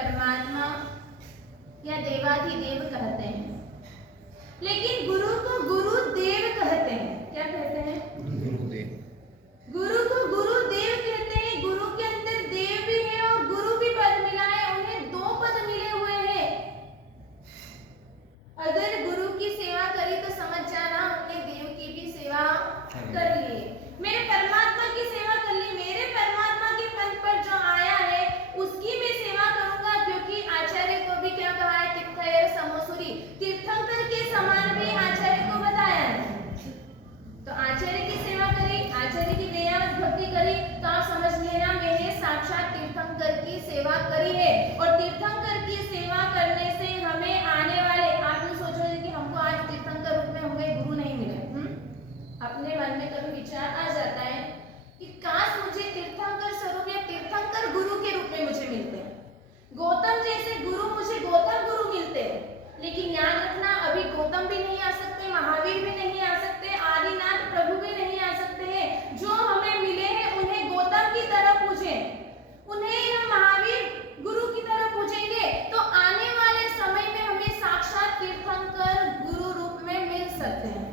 परमात्मा या देवाधिदेव कहते हैं, लेकिन गुरु को गुरुदेव कहते हैं। क्या कहते हैं? गुरुदेव। गुरु को गुरुदेव कहते हैं। गुरु के अंदर देव भी है और गुरु भी पद मिला है, उन्हें 2 पद मिले हुए हैं। अगर गुरु की सेवा करी तो समझ जाना हमने देव की भी सेवा कर ली, मेरे परमात्मा की सेवा कर ली। मेरे परमात्मा के पद पर जो आया है उसकी मैं सेवा करूंगा, क्योंकि आचार्य को भी क्या कहा है? तीर्थयर समोसुरी, तीर्थंकर के समान भी आचार्य को बताया है। तो आचार्य की सेवा करी, आचार्य की दयावत भक्ति करी, तो आप समझ लेना मैंने साक्षात तीर्थंकर की सेवा करी है। और तीर्थंकर की सेवा करने से हमें आने वाले, आप नहीं सोचोगे कि हमको आज तीर्थंकर रूप में होंगे गुरु नहीं मिले। अपने मन में कभी विचार आ जाता है कि काश मुझे तीर्थंकर स्वरूप या तीर्थंकर गुरु के रूप में मुझे मिलते हैं, गौतम जैसे गुरु मुझे गौतम गुरु मिलते हैं। लेकिन याद रखना अभी गौतम भी नहीं आ सकते, महावीर भी नहीं आ सकते, आदिनाथ प्रभु भी नहीं आ सकते हैं। जो हमें मिले हैं उन्हें गौतम की तरह पूछे, उन्हें हम महावीर गुरु की तरह पूछेंगे तो आने वाले समय में हमें साक्षात तीर्थंकर गुरु रूप में मिल सकते हैं।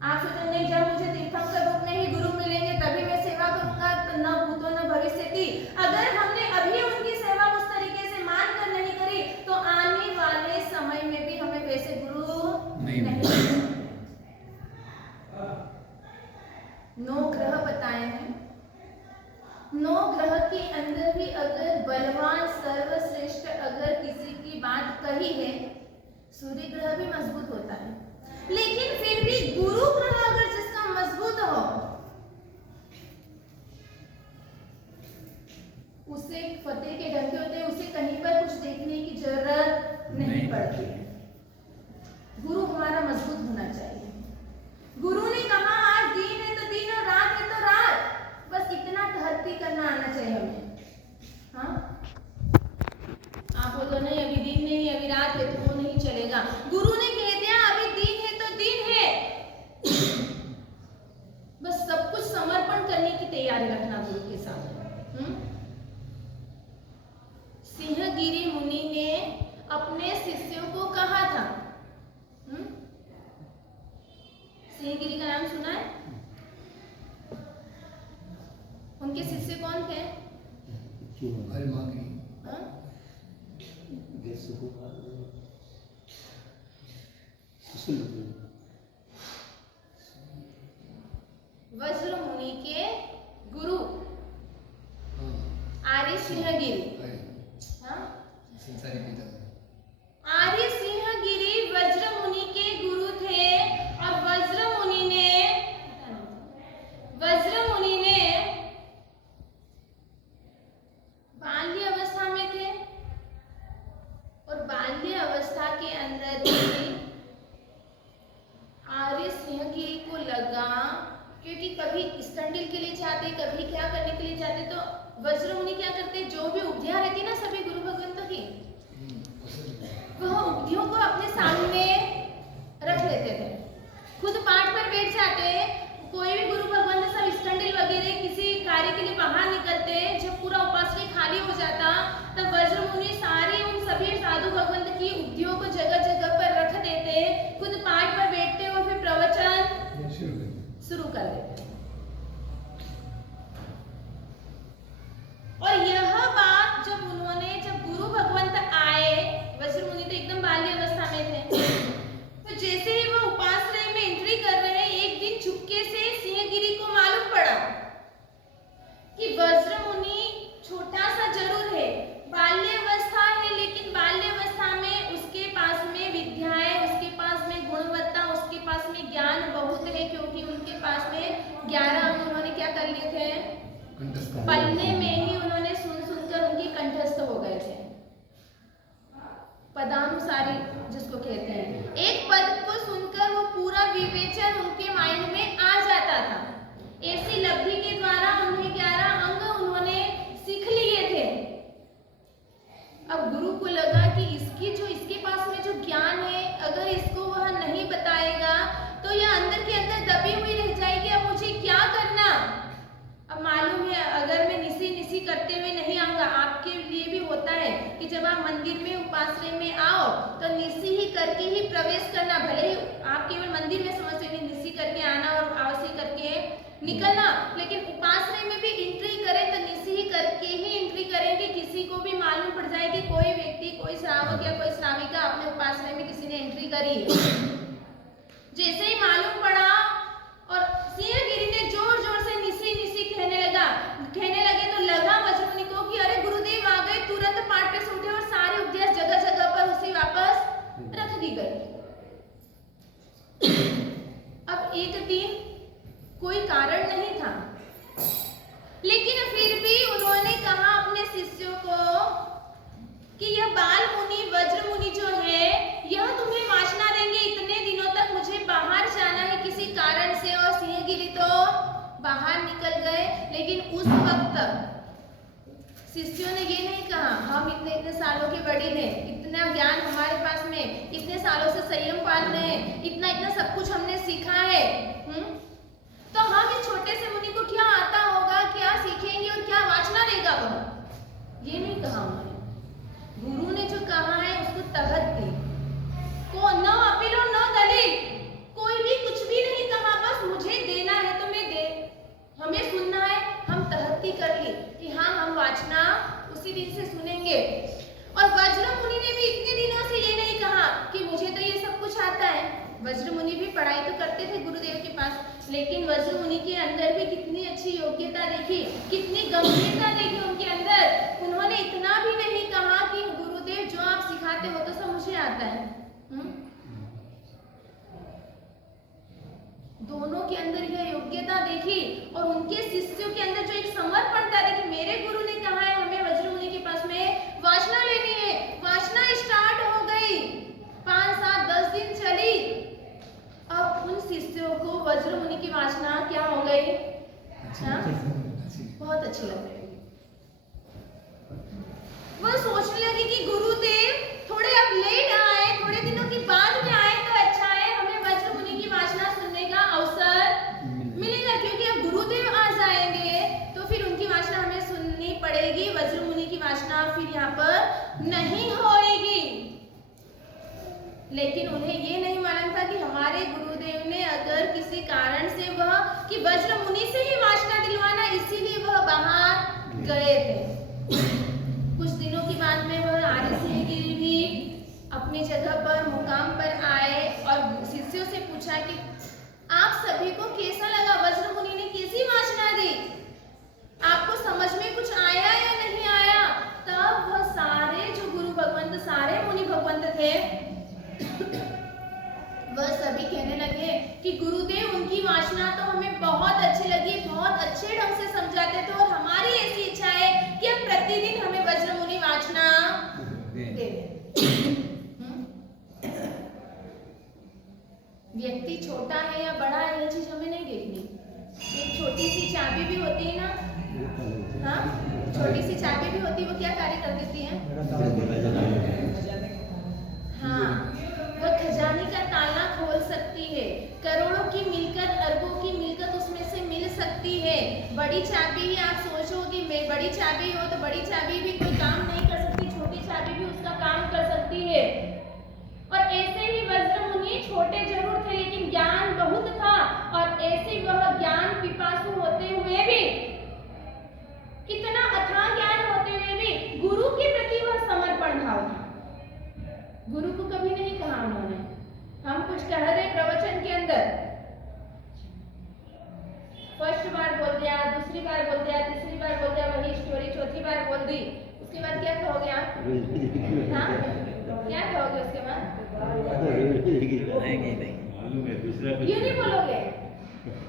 आप सोचेंगे जब मुझे तीर्थंकर रूप में ही गुरु मिलेंगे तभी मैं सेवा करूंगा, तो न भूतो न भविष्यति। अगर हमने अभी उनकी सेवा उस तरीके से मानकर नहीं करी तो आने वाले समय में भी हमें वैसे गुरु नहीं मिलेंगे। 9 ग्रह बताए हैं, 9 ग्रह के अंदर भी अगर बलवान सर्वश्रेष्ठ अगर किसी की बात कही है, सूर्य ग्रह भी मजबूत होता है, लेकिन फिर भी गुरु ग्रह अगर जिसका मजबूत हो उसे फतेह के ढंके होते हैं, उसे कहीं पर कुछ देखने की जरूरत नहीं पड़ती है। गुरु हमारा मजबूत होना चाहिए। गुरु ने कहा आज दिन है तो दिन और रात है तो रात, बस इतना धरती करना आना चाहिए हमें। हाँ, आप बोलो नहीं अभी दिन नहीं अभी रात है तो वो नहीं चलेगा। गुरु ने कह दिया अभी दिन है तो दिन है, बस सब कुछ समर्पण करने की तैयारी रखना गुरु के सामने। सिंहगिरी मुनि ने अपने शिष्यों को कहा था, सिंहगिरी का नाम सुना है? उनके शिष्य कौन थे? वज्र मुनि के गुरु आर्य सिंहगिरी। आर्य सिंहगिरी वज्र मुनि के गुरु थे और वज्र मुनि ने बाल्य अवस्था में थे और बाल्य अवस्था के अंदर ही आर्य सिंहगिरी को लगा, क्योंकि कभी स्तनडिल के लिए चाहते, कभी क्या करने के लिए चाहते, तो वज्र मुनि क्या करते, जो भी उपधियां रहती ना सभी गुरु भगवंतों की, वह उपधियों को अपने सामने रख लेते थे, खुद पाठ पर बैठ जाते। कोई भी गुरु भगवंत सब स्तनडिल वगैरह किसी कार्य के लिए बाहर निकलते, जब पूरा उपासनी खाली हो जाता तब वज्र मुनि सारी उन सभी साधु भगवंत की उपधियों को जगह जगह पर रख देते, खुद पाठ पर बैठते और फिर प्रवचन शुरू कर देते। और यह बात जब गुरु भगवंत आए, वज्र मुनि तो एकदम बाल्य अवस्था में थे, तो जैसे ही वो उपासना में एंट्री कर रहे हैं, एक दिन चुपके से सिंहगिरी को मालूम पड़ा कि वज्र मुनि छोटा सा जरूर है, बाल्य अवस्था है, लेकिन बाल्य अवस्था में उसके पास में विद्याएं, उसके पास में गुणवत्ता, उसके पास में ज्ञान बहुत है, क्योंकि उनके पास में 11 अंग उन्होंने क्या कर लिए थे, पढ़ने में ही उन्होंने सुन सुनकर उनकी कंठस्थ हो गए थे। पदानुसारी जिसको कहते हैं, एक पद को सुनकर वो पूरा विवेचन उनके माइंड में आ जाता था। ऐसी लब्धि के द्वारा उन्हें 11 अंग उन्होंने सीख लिए थे। अब गुरु को लगा कि इसके पास में जो ज्ञान है, अगर इसको वह नहीं बताएगा तो यह अंदर के अंदर दबी हुई रह जाएगी। अब मुझे क्या करना? अब मालूम है अगर मैं निसी करते हुए नहीं आऊंगा, आपके लिए भी होता है है कि जब आप मंदिर में उपाश्रय में आओ तो निसी ही करके ही प्रवेश करना। भले ही आप केवल मंदिर में समझते हैं निसी करके आना और आवसी करके निकलना, लेकिन उपाश्रय में भी एंट्री करें तो निसी ही करके ही एंट्री करें कि किसी को भी मालूम पड़ जाए कि कोई व्यक्ति, कोई श्रावक या कोई श्राविका अपने उपाश्रय में किसी ने एंट्री करी है। जैसे ही मालूम पड़ा और सिंहगिरी ने जोर जोर से निसी निसी कहने लगे तो लगा वज्रमुनि को कि अरे गुरुदेव आ गए। तुरंत पाठ से उठे और सारे उपदेश जगह जगह पर उसे वापस रख दी गई। अब एक दिन कोई कारण नहीं था, लेकिन फिर भी उन्होंने कहा अपने शिष्यों को कि यह बाल मुनि वज्र मुनि जो है यह तुम्हें वासना देंगे। इतने दिनों तक मुझे बाहर जाना है किसी कारण से, और सिंहगिरी तो बाहर निकल गए। लेकिन उस वक्त शिष्यों ने ये नहीं कहा हम इतने सालों के बड़ी हैं, इतना ज्ञान हमारे पास में, इतने सालों से संयम पाल रहे हैं, इतना सब कुछ हमने सीखा है, तो हम इस छोटे से मुनि को क्या आता होगा, क्या सीखेंगे और क्या वासना देगा वह। ये नहीं कहा उन्होंने। गुरु ने जो कहा है उसको तहत दी, को न अपील और न दलील, कोई भी कुछ भी नहीं कहा, बस मुझे देना है तो मैं दे, हमें सुनना है, हम तहत्ती कर ली कि हाँ हम वाचना उसी दिन से सुनेंगे। और वज्र मुनि ने भी इतने दिनों से ये नहीं कहा कि मुझे तो ये सब कुछ आता है। वज्र मुनि भी पढ़ाई तो करते थे गुरुदेव के पास, लेकिन वज्र मुनि के अंदर भी कितनी अच्छी योग्यता देखी, कितनी गंभीरता देखी उनके अंदर। उन्होंने इतना भी नहीं कहा कि गुरुदेव जो आप सिखाते हो तो सब मुझे आता है। दोनों के अंदर यह योग्यता देखी और उनके शिष्यों के अंदर जो एक समर्पण था कि मेरे गुरु ने कहा है हमें वज्र मुनि के पास में वासना लेनी है। वासना स्टार्ट हो गई, 5, 7, 10 दिन चली। अब उन शिष्यों को वज्र मुनि की वासना क्या हो गई, बहुत अच्छी लग रही। वह सोचने लगी कि गुरुदेव थोड़े अब लेट आए, थोड़े दिनों के बाद में आए तो अच्छा है, हमें वज्र मुनि की वासना सुनने का अवसर मिलेगा, क्योंकि अब गुरुदेव आ जाएंगे तो फिर उनकी वासना हमें सुननी पड़ेगी। वज्र मुनि की वासना फिर यहाँ पर नहीं होएगी। लेकिन उन्हें ये नहीं मालूम था कि हमारे गुरुदेव ने अगर किसी कारण से वह कि वज्र मुनि से ही वासना दिलवाना, इसीलिए वह बाहर गए थे। कुछ दिनों के बाद में वह आर्य सिंहगिरी भी अपनी जगह पर मुकाम पर आए और शिष्यों से पूछा कि आप सभी को कैसा लगा, वज्र मुनि ने कैसी वासना दी, आपको समझ में कुछ आया या नहीं आया। तब वह सारे जो गुरु भगवंत, सारे मुनि भगवंत थे, वह सभी कहने लगे कि गुरुदेव उनकी वासना तो हमें बहुत अच्छी लगी, बहुत अच्छे ढंग से समझाते थे और हमारी ऐसी इच्छा है कि अब प्रतिदिन हमें वज्र मुनि वासना दे। व्यक्ति छोटा है या बड़ा है ये चीज हमें नहीं देखनी। एक छोटी सी चाबी भी होती है ना, हाँ छोटी सी चाबी भी होती है, वो क्या कार्य कर देती है, हाँ वह खजाने का ताला खोल सकती है। करोड़ों की मिलकत, अरबों की मिलकत उसमें से मिल सकती है। बड़ी चाबी ही आप सोचो कि मैं बड़ी चाबी हो तो बड़ी चाबी भी कोई काम नहीं कर सकती, छोटी चाबी भी उसका काम कर सकती है। और ऐसे ही वज्र मुनि छोटे जरूर थे लेकिन ज्ञान बहुत था, और ऐसे वह ज्ञान पिपासु होते हुए भी, कितना अथाह ज्ञान होते हुए भी गुरु के प्रति वह समर्पण भाव था। गुरु को कभी नहीं कहा उन्होंने हम कुछ कह रहे प्रवचन के अंदर, फर्स्ट बार बोल दिया, दूसरी बार बोल दिया, तीसरी बार बोल दिया वही स्टोरी, चौथी बार बोल दी, उसके बाद क्या कहोगे आप, हाँ क्या कहोगे उसके बाद, क्यों नहीं बोलोगे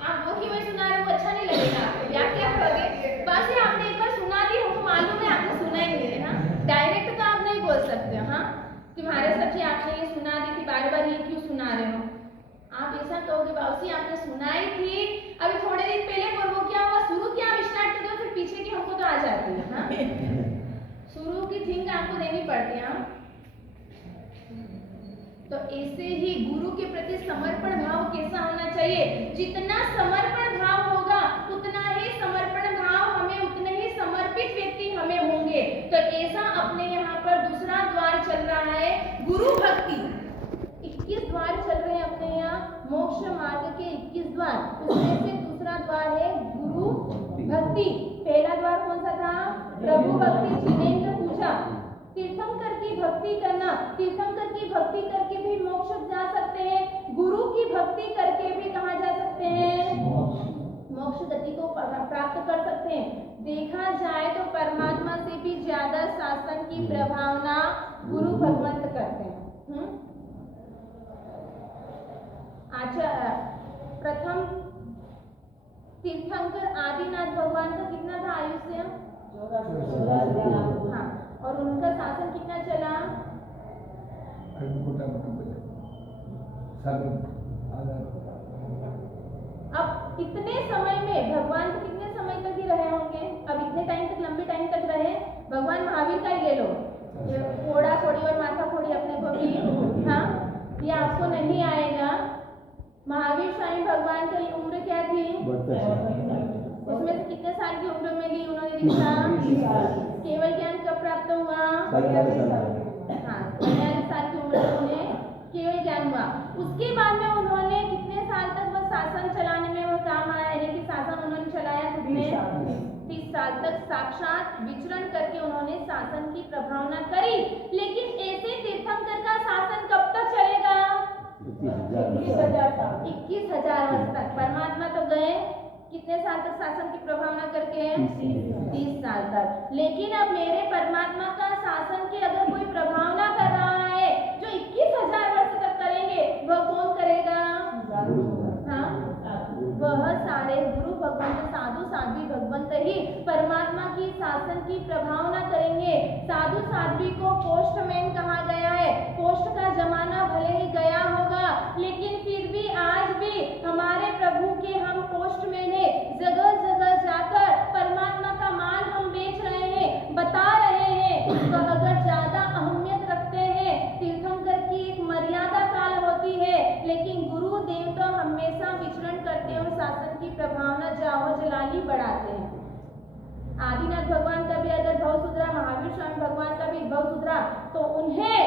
आप, वो की वही सुना रहे, वो अच्छा नहीं लगेगा, या क्या कहोगे, बस ये आपने एक बार सुना दी, हमको मालूम है आपने सुना ही नहीं है, हाँ डायरेक्ट तो आप नहीं बोल सकते, हाँ तुम्हारे सच्ची आपने ये सुना दी थी, बार बार ये क्यों सुना रहे हो, आप ऐसा कहोगे बाबूजी आपने सुनाई थी, अभी थोड़े दिन पहले वो क्या हुआ, शुरू क्या आप स्टार्ट कर दो, फिर पीछे की हमको तो आ जाती है, हाँ शुरू की थिंग आपको देनी पड़ती है। तो ऐसे ही गुरु के प्रति समर्पण भाव कैसा होना चाहिए, जितना समर्पण भाव होगा उतना ही समर्पण भाव हमें, उतने ही समर्पित व्यक्ति हमें होंगे। तो ऐसा अपने यहाँ दूसरा द्वार चल रहा है गुरु भक्ति। 21 द्वार चल रहे हैं अपने यहाँ मोक्ष मार्ग के 21 द्वार, उसमें से दूसरा द्वार है गुरु भक्ति। पहला द्वार कौन सा था? प्रभु भक्ति। जिनेंद्र पूछा तीर्थंकर की भक्ति करना, तीर्थंकर की भक्ति करके भी मोक्ष जा सकते हैं, गुरु की भक्ति करके भी कहाँ जा सकते हैं? मोक्ष गति को प्राप्त कर सकते हैं। देखा जाए तो परमात्मा से भी ज्यादा शासन की प्रभावना गुरु भगवंत करते हैं। प्रथम तीर्थंकर आदिनाथ भगवान का कितना था आयुष्य? हाँ, और उनका शासन कितना चला? अब इतने समय में भगवान तो कितने समय तक ही रहे होंगे? अब इतने टाइम तक, लंबे टाइम तक रहे। भगवान महावीर का ही ले लो, ये फोड़ा फोड़ी और माथा फोड़ी अपने को भी, हाँ, ये आपको नहीं आएगा। महावीर स्वामी भगवान की उम्र क्या थी? उसमें से कितने साल की उम्र में ली उन्होंने दीक्षा? केवल ज्ञान कब प्राप्त हुआ? हाँ, 42 साल की उम्र में उन्हें केवल ज्ञान हुआ। उसके बाद में उन्होंने कितने साल तक वो शासन चलाने में वो काम आया, यानी कि शासन उन्होंने चलाया कितने? 30 साल तक साक्षात विचरण करके उन्होंने शासन की प्रभावना करी। लेकिन ऐसे तीर्थंकर का शासन कब तक चलेगा? 21,000 वर्ष तक। परमात्मा तो गए कितने साल तक शासन की प्रभावना करके? 30 साल तक। लेकिन अब मेरे परमात्मा का शासन की अगर कोई प्रभावना कर रहा है जो 21,000 वर्ष तक करेंगे, वह कौन करेगा? हाँ, वह सारे गुरु भगवंत, साधु साध्वी भगवंत ही परमात्मा की शासन की प्रभावना करेंगे। साधु साध्वी को पोस्टमैन कहा गया है। पोस्ट का जमाना भले ही गया होगा, लेकिन फिर भी आज भी हमारे प्रभु के हम पोस्टमैन है। जगह जगह जाकर परमात्मा का माल हम बेच रहे हैं, बता रहे हैं। तो अगर ज्यादा अहमियत रखते हैं, तीर्थंकर की एक मर्यादा काल होती है, लेकिन गुरु देव तो हमेशा विचरण करते हैं और शासन की प्रभावना जाओ जलाली बढ़ाते हैं। आदिनाथ भगवान का भी अगर भाव सुधरा, महावीर स्वामी भगवान का भी भाव सुधरा, तो उन्हें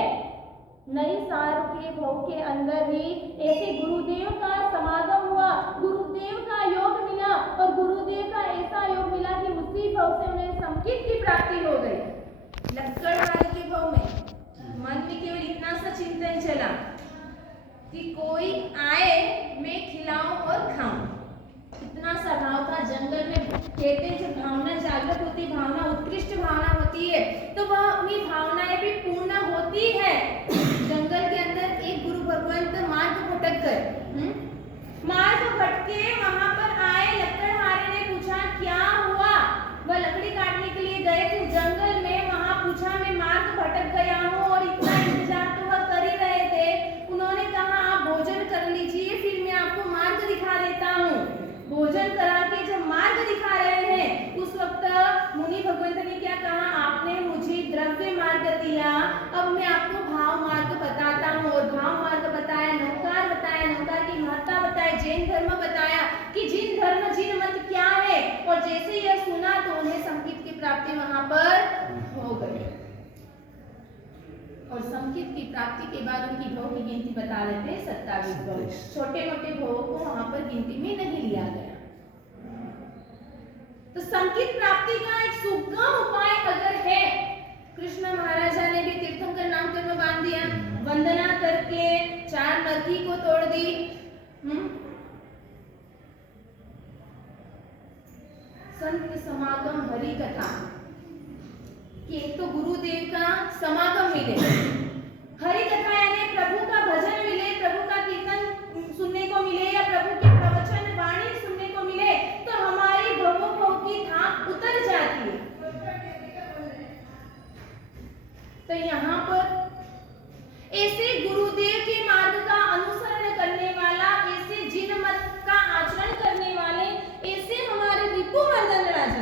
नई सार के भाव के अंदर ही ऐसे गुरुदेव का समागम हुआ, गुरुदेव का योग मिला, और गुरुदेव का ऐसा योग मिला कि उसी भाव से उन्हें संकित की प्राप्ति हो गई। लक्कड़हारे के भाव में मन में केवल इतना सा चिंतन चला कि कोई आए, मैं खिलाऊं और खाऊं। इतना सा भाव था। जंगल में कहते हैं जब भावना जागृत होती, भावना उत्कृष्ट भावना होती है, तो वह अपनी भावनाएं भी पूर्ण होती है। जंगल के अंदर एक गुरु भगवंत मार्ग भटक गए, मार्ग भटके वहां पर आए। लकड़हारे ने पूछा क्या हुआ? वह लकड़ी काटने के लिए गए थे जंगल में, वहां पूछा मैं मार्ग भटक गया हूँ, और इतना इंतजार तो वह कर ही रहे थे। उन्होंने कहा आप भोजन कर लीजिए, फिर मैं आपको मार्ग दिखा देता हूँ। भोजन करा के जब मार्ग दिखा रहे हैं, उस वक्त मुनि भगवंत ने क्या कहा? आपने मुझे द्रव्य मार्ग दिया, अब मैं आपको भाव मार्ग बताता हूँ। और भाव मार्ग बताया, नौकार बताया, नौकार की महत्ता बताया, जैन धर्म बताया कि जिन धर्म जिन मत क्या है। और जैसे यह सुना तो उन्हें संकित की प्राप्ति वहां पर हो गई। और संकित की प्राप्ति के बाद उनकी भोग की गिनती बता देते हैं 27 भोग। छोटे मोटे भोग को वहां पर गिनती में नहीं लिया गया। तो संकित प्राप्ति का एक सुगम उपाय अगर है, कृष्ण महाराजा ने भी तीर्थंकर नाम कर्म बांध दिया, वंदना करके 4 नरकी को तोड़ दी। संत समागम, हरि कथा कि एक तो गुरुदेव का समागम मिले, हरि कथा यानी प्रभु का भजन मिले, प्रभु का कीर्तन सुनने को मिले, या प्रभु के प्रवचन वाणी सुनने को मिले, तो हमारी भवों की थाप उतर जाती है। तो यहाँ पर ऐसे गुरुदेव के